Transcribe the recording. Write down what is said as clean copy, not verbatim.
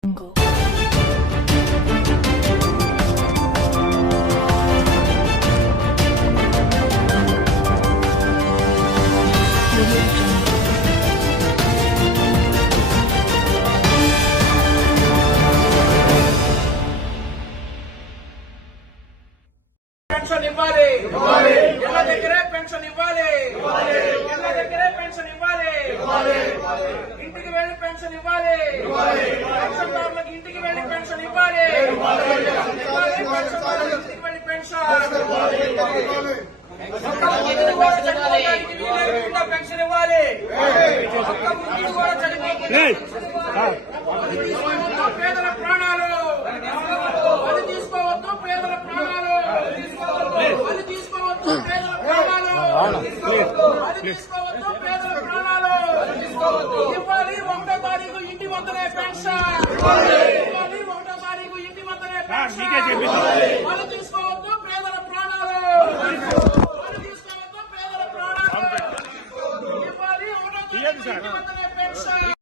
Pension ఇవ్వాలి, ఇళ్ల దగ్గరే పెన్షన్ ఇవ్వాలి, ఇళ్ల దగ్గరే పెన్షన్ ఇవ్వాలి, ఇంటికి వెళ్లి పెన్షన్ ఇవ్వాలి, పెన్షన్దారులకు ఇంటికి వెళ్లి పెన్షన్ ఇవ్వాలి, పెన్షన్దారులకు ఇంటికి వెళ్లి పెన్షన్ పెన్షన్ ఇవ్వాలి, పేదల ప్రాణాలు అది తీసుకోవద్దు, పేదల ప్రాణాలు అది తీసుకోవద్దు, పేదల ప్రాణాలు అది తీసుకోవద్దు, పేదల ప్రాణాలు ఇవ్వాలి. 1వ తారీఖు ఇంటి వద్దనే పెన్షన్ ఇవ్వాలి, 1వ తారీఖు ఇంటి వద్దనే పెన్షన్ అది తీసుకోవద్దు, పేదల ప్రాణాలు అది తీసుకోవద్దు, పేదల ప్రాణాలు ఇవ్వాలి, 1వ తారీఖు ఇంటి వద్దనే పెన్షన్.